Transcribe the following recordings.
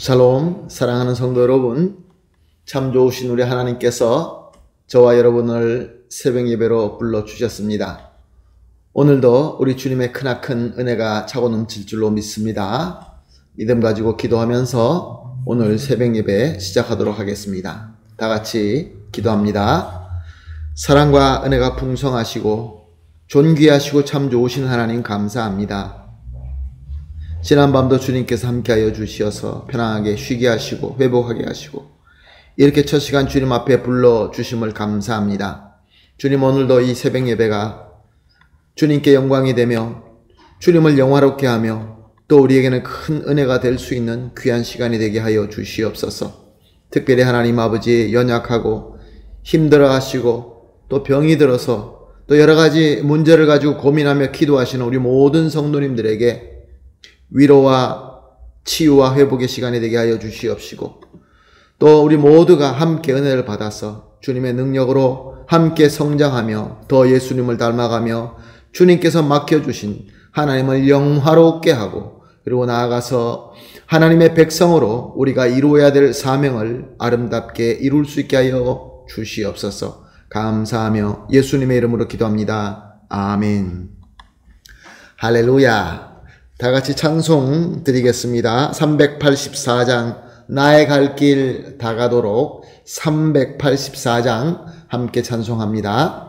샬롬, 사랑하는 성도 여러분, 참 좋으신 우리 하나님께서 저와 여러분을 새벽 예배로 불러주셨습니다. 오늘도 우리 주님의 크나큰 은혜가 차고 넘칠 줄로 믿습니다. 믿음 가지고 기도하면서 오늘 새벽 예배 시작하도록 하겠습니다. 다 같이 기도합니다. 사랑과 은혜가 풍성하시고 존귀하시고 참 좋으신 하나님 감사합니다. 지난 밤도 주님께서 함께하여 주시어서 편안하게 쉬게 하시고 회복하게 하시고 이렇게 첫 시간 주님 앞에 불러주심을 감사합니다. 주님, 오늘도 이 새벽 예배가 주님께 영광이 되며 주님을 영화롭게 하며 또 우리에게는 큰 은혜가 될 수 있는 귀한 시간이 되게 하여 주시옵소서. 특별히 하나님 아버지, 연약하고 힘들어하시고 또 병이 들어서 또 여러가지 문제를 가지고 고민하며 기도하시는 우리 모든 성도님들에게 위로와 치유와 회복의 시간이 되게 하여 주시옵시고 또 우리 모두가 함께 은혜를 받아서 주님의 능력으로 함께 성장하며 더 예수님을 닮아가며 주님께서 맡겨주신 하나님을 영화롭게 하고 그리고 나아가서 하나님의 백성으로 우리가 이루어야 될 사명을 아름답게 이룰 수 있게 하여 주시옵소서. 감사하며 예수님의 이름으로 기도합니다. 아멘. 할렐루야. 다 같이 찬송 드리겠습니다. 384장 나의 갈 길 다가도록 384장 함께 찬송합니다.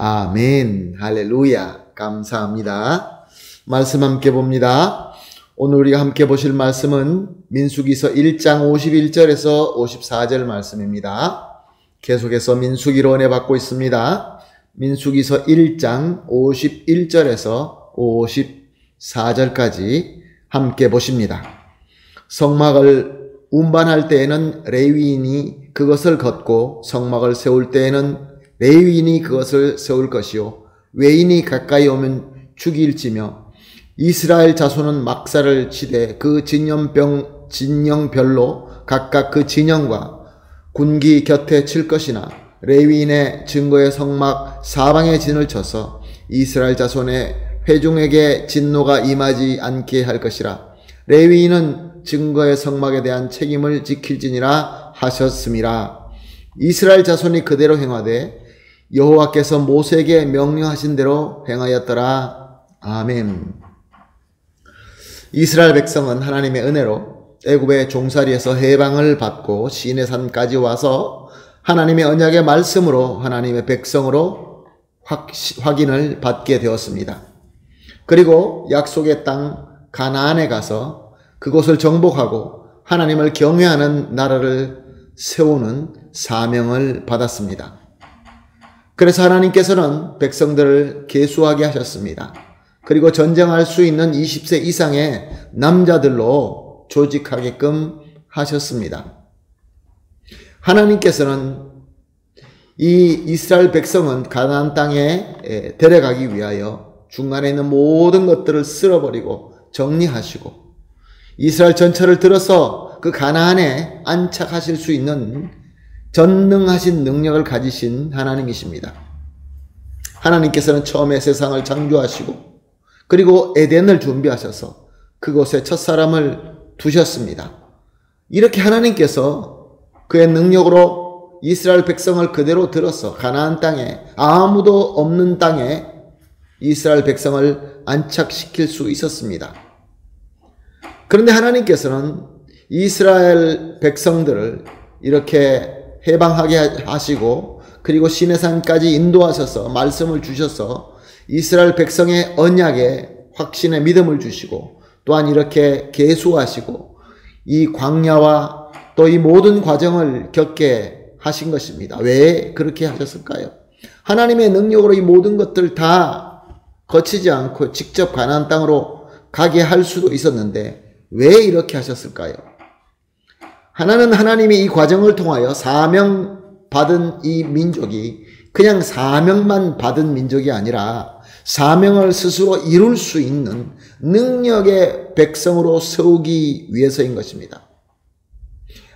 아멘. 할렐루야. 감사합니다. 말씀 함께 봅니다. 오늘 우리가 함께 보실 말씀은 민수기서 1장 51절에서 54절 말씀입니다. 계속해서 민수기로 은혜 받고 있습니다. 민수기서 1장 51절에서 54절까지 함께 보십니다. 성막을 운반할 때에는 레위인이 그것을 걷고 성막을 세울 때에는 레위인이 그것을 세울 것이요 외인이 가까이 오면 죽일지며 이스라엘 자손은 막사를 치되 그 진영별로 각각 그 진영과 군기 곁에 칠 것이나 레위인의 증거의 성막 사방에 진을 쳐서 이스라엘 자손의 회중에게 진노가 임하지 않게 할 것이라. 레위인은 증거의 성막에 대한 책임을 지킬지니라 하셨음이라. 이스라엘 자손이 그대로 행하되 여호와께서 모세에게 명령하신 대로 행하였더라. 아멘. 이스라엘 백성은 하나님의 은혜로 애굽의 종살이에서 해방을 받고 시내산까지 와서 하나님의 언약의 말씀으로 하나님의 백성으로 확인을 받게 되었습니다. 그리고 약속의 땅 가나안에 가서 그곳을 정복하고 하나님을 경외하는 나라를 세우는 사명을 받았습니다. 그래서 하나님께서는 백성들을 계수하게 하셨습니다. 그리고 전쟁할 수 있는 20세 이상의 남자들로 조직하게끔 하셨습니다. 하나님께서는 이 이스라엘 백성은 가나안 땅에 데려가기 위하여 중간에 있는 모든 것들을 쓸어버리고 정리하시고 이스라엘 전체를 들어서 그 가나안에 안착하실 수 있는 전능하신 능력을 가지신 하나님이십니다. 하나님께서는 처음에 세상을 창조하시고 그리고 에덴을 준비하셔서 그곳에 첫사람을 두셨습니다. 이렇게 하나님께서 그의 능력으로 이스라엘 백성을 그대로 들어서 가나안 땅에 아무도 없는 땅에 이스라엘 백성을 안착시킬 수 있었습니다. 그런데 하나님께서는 이스라엘 백성들을 이렇게 해방하게 하시고 그리고 시내산까지 인도하셔서 말씀을 주셔서 이스라엘 백성의 언약에 확신의 믿음을 주시고 또한 이렇게 계수하시고 이 광야와 또 이 모든 과정을 겪게 하신 것입니다. 왜 그렇게 하셨을까요? 하나님의 능력으로 이 모든 것들 다 거치지 않고 직접 가나안 땅으로 가게 할 수도 있었는데 왜 이렇게 하셨을까요? 하나는 하나님이 이 과정을 통하여 사명 받은 이 민족이 그냥 사명만 받은 민족이 아니라 사명을 스스로 이룰 수 있는 능력의 백성으로 세우기 위해서인 것입니다.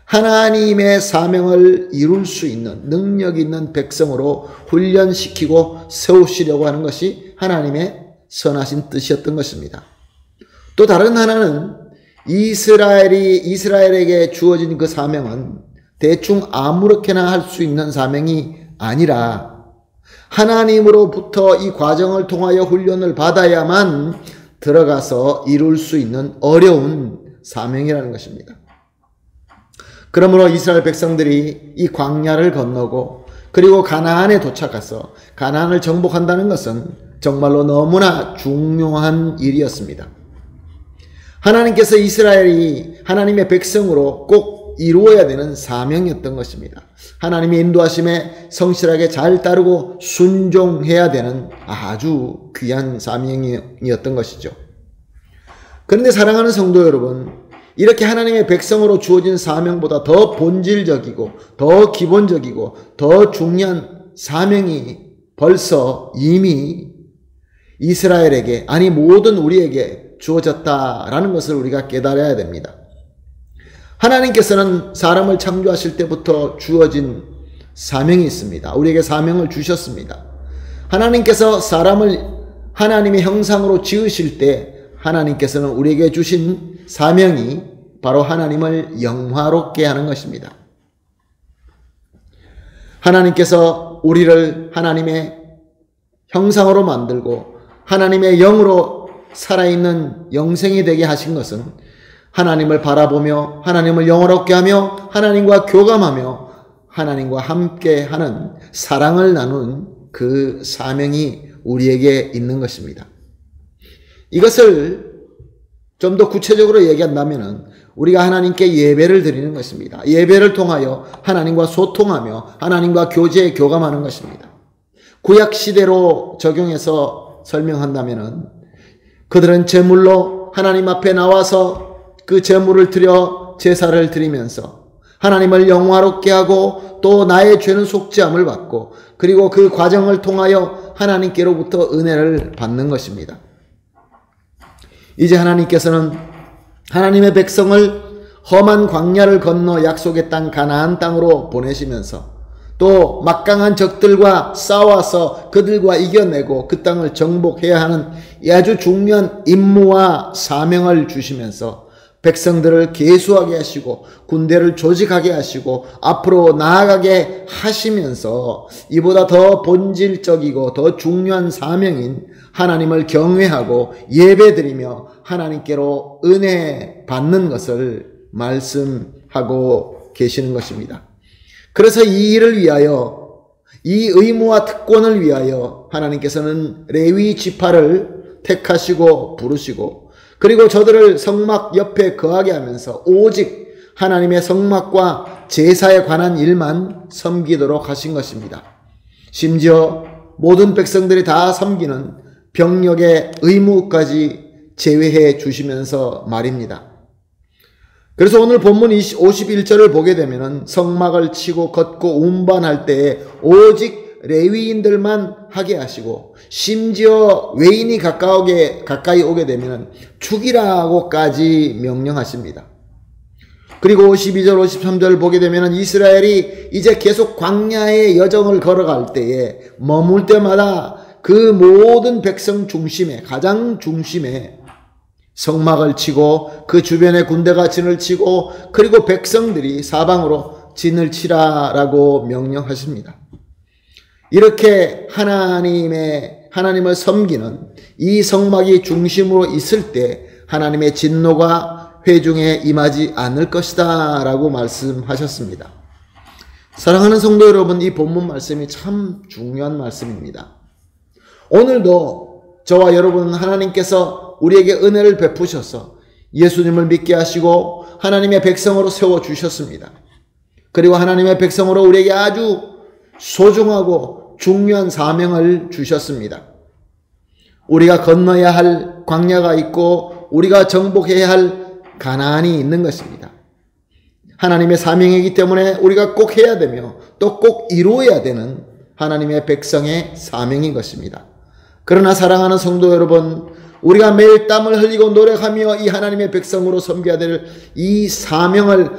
하나님의 사명을 이룰 수 있는 능력 있는 백성으로 훈련시키고 세우시려고 하는 것이 하나님의 선하신 뜻이었던 것입니다. 또 다른 하나는 이스라엘에게 주어진 그 사명은 대충 아무렇게나 할 수 있는 사명이 아니라 하나님으로부터 이 과정을 통하여 훈련을 받아야만 들어가서 이룰 수 있는 어려운 사명이라는 것입니다. 그러므로 이스라엘 백성들이 이 광야를 건너고 그리고 가나안에 도착해서 가나안을 정복한다는 것은 정말로 너무나 중요한 일이었습니다. 하나님께서 이스라엘이 하나님의 백성으로 꼭 이루어야 되는 사명이었던 것입니다. 하나님의 인도하심에 성실하게 잘 따르고 순종해야 되는 아주 귀한 사명이었던 것이죠. 그런데 사랑하는 성도 여러분, 이렇게 하나님의 백성으로 주어진 사명보다 더 본질적이고 더 기본적이고 더 중요한 사명이 벌써 이미 이스라엘에게, 아니 모든 우리에게 주어졌다라는 것을 우리가 깨달아야 됩니다. 하나님께서는 사람을 창조하실 때부터 주어진 사명이 있습니다. 우리에게 사명을 주셨습니다. 하나님께서 사람을 하나님의 형상으로 지으실 때 하나님께서는 우리에게 주신 사명이 바로 하나님을 영화롭게 하는 것입니다. 하나님께서 우리를 하나님의 형상으로 만들고 하나님의 영으로 살아있는 영생이 되게 하신 것은 하나님을 바라보며 하나님을 영화롭게 하며 하나님과 교감하며 하나님과 함께하는 사랑을 나누는 그 사명이 우리에게 있는 것입니다. 이것을 좀 더 구체적으로 얘기한다면 우리가 하나님께 예배를 드리는 것입니다. 예배를 통하여 하나님과 소통하며 하나님과 교감하는 것입니다. 구약 시대로 적용해서 설명한다면 그들은 제물로 하나님 앞에 나와서 그 제물을 드려 제사를 드리면서 하나님을 영화롭게 하고 또 나의 죄는 속죄함을 받고 그리고 그 과정을 통하여 하나님께로부터 은혜를 받는 것입니다. 이제 하나님께서는 하나님의 백성을 험한 광야를 건너 약속의 땅 가나안 땅으로 보내시면서 또 막강한 적들과 싸워서 그들과 이겨내고 그 땅을 정복해야 하는 아주 중요한 임무와 사명을 주시면서 백성들을 계수하게 하시고 군대를 조직하게 하시고 앞으로 나아가게 하시면서 이보다 더 본질적이고 더 중요한 사명인 하나님을 경외하고 예배드리며 하나님께로 은혜 받는 것을 말씀하고 계시는 것입니다. 그래서 이 일을 위하여, 이 의무와 특권을 위하여 하나님께서는 레위 지파를 택하시고 부르시고 그리고 저들을 성막 옆에 거하게 하면서 오직 하나님의 성막과 제사에 관한 일만 섬기도록 하신 것입니다. 심지어 모든 백성들이 다 섬기는 병력의 의무까지 제외해 주시면서 말입니다. 그래서 오늘 본문 51절을 보게 되면 성막을 치고 걷고 운반할 때에 오직 레위인들만 하게 하시고 심지어 외인이 가까이 오게 되면 죽이라고까지 명령하십니다. 그리고 52절 53절 보게 되면 이스라엘이 이제 계속 광야의 여정을 걸어갈 때에 머물 때마다 그 모든 백성 중심에 가장 중심에 성막을 치고 그 주변에 군대가 진을 치고 그리고 백성들이 사방으로 진을 치라라고 명령하십니다. 이렇게 하나님을 섬기는 이 성막이 중심으로 있을 때 하나님의 진노가 회중에 임하지 않을 것이다 라고 말씀하셨습니다. 사랑하는 성도 여러분, 이 본문 말씀이 참 중요한 말씀입니다. 오늘도 저와 여러분은 하나님께서 우리에게 은혜를 베푸셔서 예수님을 믿게 하시고 하나님의 백성으로 세워주셨습니다. 그리고 하나님의 백성으로 우리에게 아주 소중하고 중요한 사명을 주셨습니다. 우리가 건너야 할 광야가 있고 우리가 정복해야 할 가나안이 있는 것입니다. 하나님의 사명이기 때문에 우리가 꼭 해야 되며 또 꼭 이루어야 되는 하나님의 백성의 사명인 것입니다. 그러나 사랑하는 성도 여러분, 우리가 매일 땀을 흘리고 노력하며 이 하나님의 백성으로 섬겨야 될 이 사명을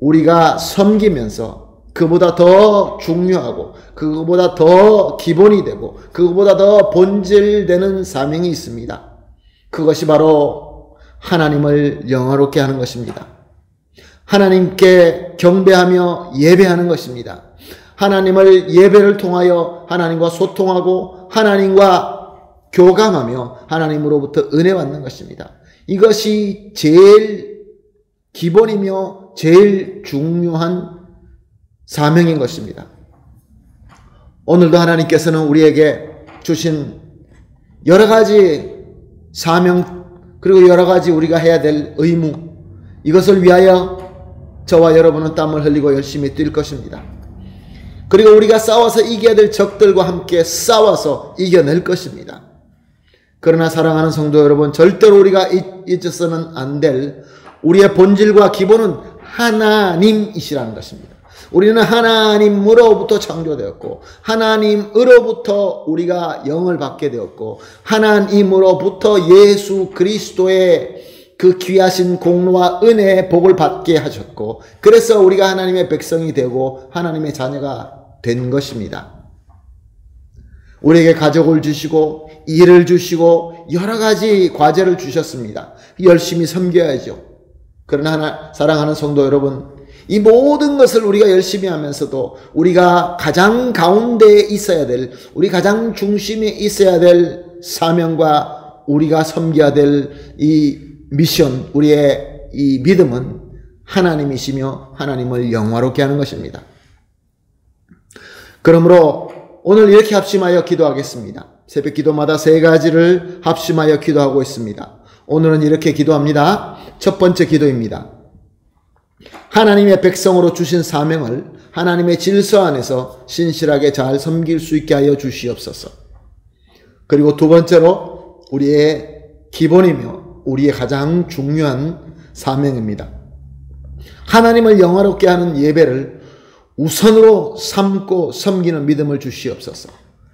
우리가 섬기면서 그보다 더 중요하고 그보다 더 기본이 되고 그보다 더 본질되는 사명이 있습니다. 그것이 바로 하나님을 영화롭게 하는 것입니다. 하나님께 경배하며 예배하는 것입니다. 하나님을 예배를 통하여 하나님과 소통하고 하나님과 교감하며 하나님으로부터 은혜 받는 것입니다. 이것이 제일 기본이며 제일 중요한 사명인 것입니다. 오늘도 하나님께서는 우리에게 주신 여러 가지 사명 그리고 여러 가지 우리가 해야 될 의무, 이것을 위하여 저와 여러분은 땀을 흘리고 열심히 뛸 것입니다. 그리고 우리가 싸워서 이겨야 될 적들과 함께 싸워서 이겨낼 것입니다. 그러나 사랑하는 성도 여러분, 절대로 우리가 잊어서는 안 될 우리의 본질과 기본은 하나님이시라는 것입니다. 우리는 하나님으로부터 창조되었고 하나님으로부터 우리가 영을 받게 되었고 하나님으로부터 예수 그리스도의 그 귀하신 공로와 은혜의 복을 받게 하셨고 그래서 우리가 하나님의 백성이 되고 하나님의 자녀가 된 것입니다. 우리에게 가족을 주시고 일을 주시고 여러 가지 과제를 주셨습니다. 열심히 섬겨야죠. 그러나 사랑하는 성도 여러분, 이 모든 것을 우리가 열심히 하면서도 우리가 가장 가운데에 있어야 될, 우리 가장 중심에 있어야 될 사명과 우리가 섬겨야 될 이 미션, 우리의 이 믿음은 하나님이시며 하나님을 영화롭게 하는 것입니다. 그러므로 오늘 이렇게 합심하여 기도하겠습니다. 새벽 기도마다 세 가지를 합심하여 기도하고 있습니다. 오늘은 이렇게 기도합니다. 첫 번째 기도입니다. 하나님의 백성으로 주신 사명을 하나님의 질서 안에서 신실하게 잘 섬길 수 있게 하여 주시옵소서. 그리고 두 번째로 우리의 기본이며 우리의 가장 중요한 사명입니다. 하나님을 영화롭게 하는 예배를 우선으로 삼고 섬기는 믿음을 주시옵소서.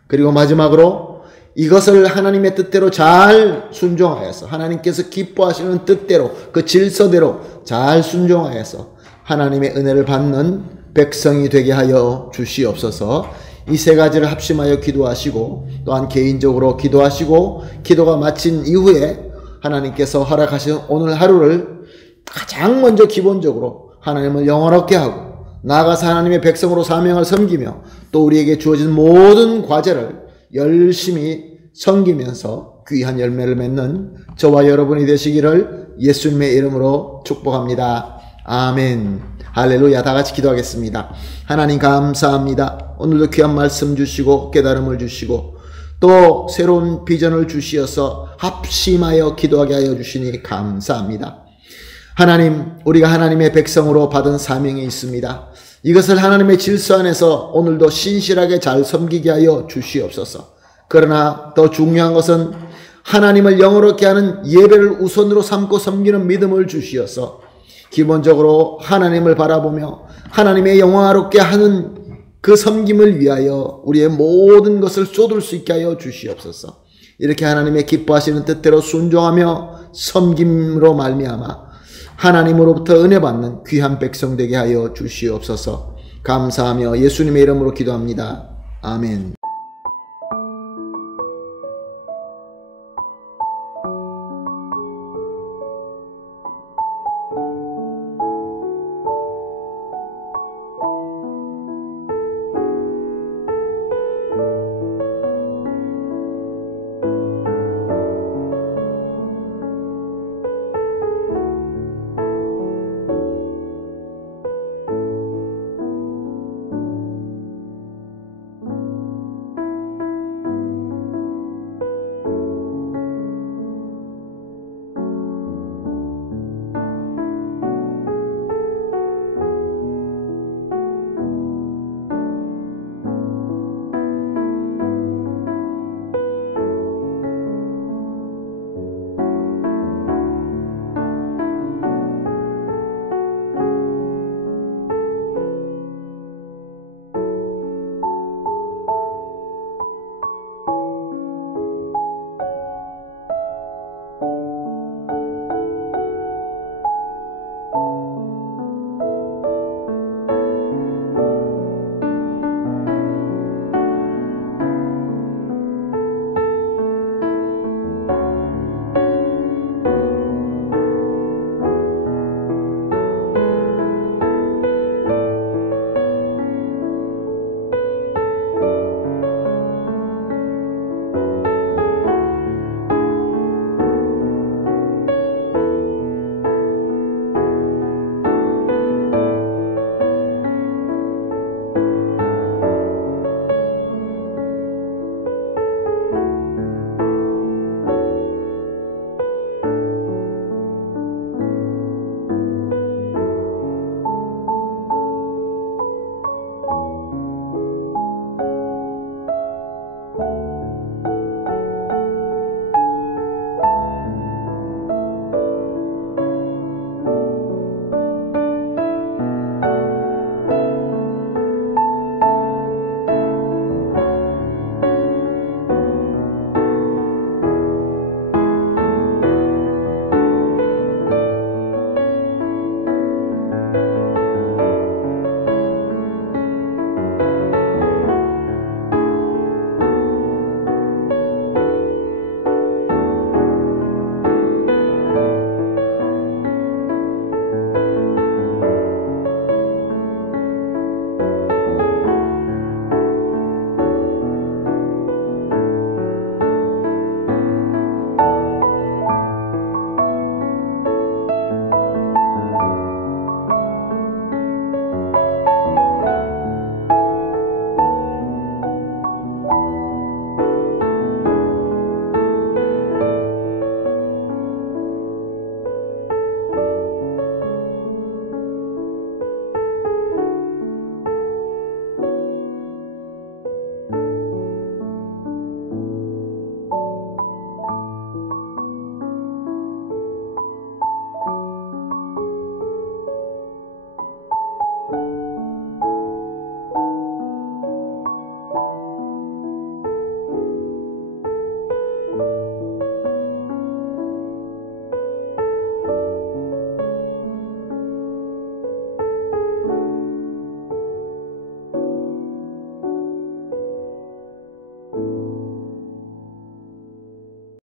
그리고 마지막으로 이것을 하나님의 뜻대로 잘 순종하여서 하나님께서 기뻐하시는 뜻대로 그 질서대로 잘 순종하여서 하나님의 은혜를 받는 백성이 되게 하여 주시옵소서. 이 세 가지를 합심하여 기도하시고 또한 개인적으로 기도하시고 기도가 마친 이후에 하나님께서 허락하신 오늘 하루를 가장 먼저 기본적으로 하나님을 영원롭게 하고 나아가서 하나님의 백성으로 사명을 섬기며 또 우리에게 주어진 모든 과제를 열심히 섬기면서 귀한 열매를 맺는 저와 여러분이 되시기를 예수님의 이름으로 축복합니다. 아멘. 할렐루야. 다 같이 기도하겠습니다. 하나님 감사합니다. 오늘도 귀한 말씀 주시고 깨달음을 주시고 또 새로운 비전을 주시어서 합심하여 기도하게 하여 주시니 감사합니다. 하나님, 우리가 하나님의 백성으로 받은 사명이 있습니다. 이것을 하나님의 질서 안에서 오늘도 신실하게 잘 섬기게 하여 주시옵소서. 그러나 더 중요한 것은 하나님을 영원롭게 하는 예배를 우선으로 삼고 섬기는 믿음을 주시어서 기본적으로 하나님을 바라보며 하나님의 영화롭게 하는 그 섬김을 위하여 우리의 모든 것을 쏟을 수 있게 하여 주시옵소서. 이렇게 하나님의 기뻐하시는 뜻대로 순종하며 섬김으로 말미암아 하나님으로부터 은혜 받는 귀한 백성 되게 하여 주시옵소서. 감사하며 예수님의 이름으로 기도합니다. 아멘.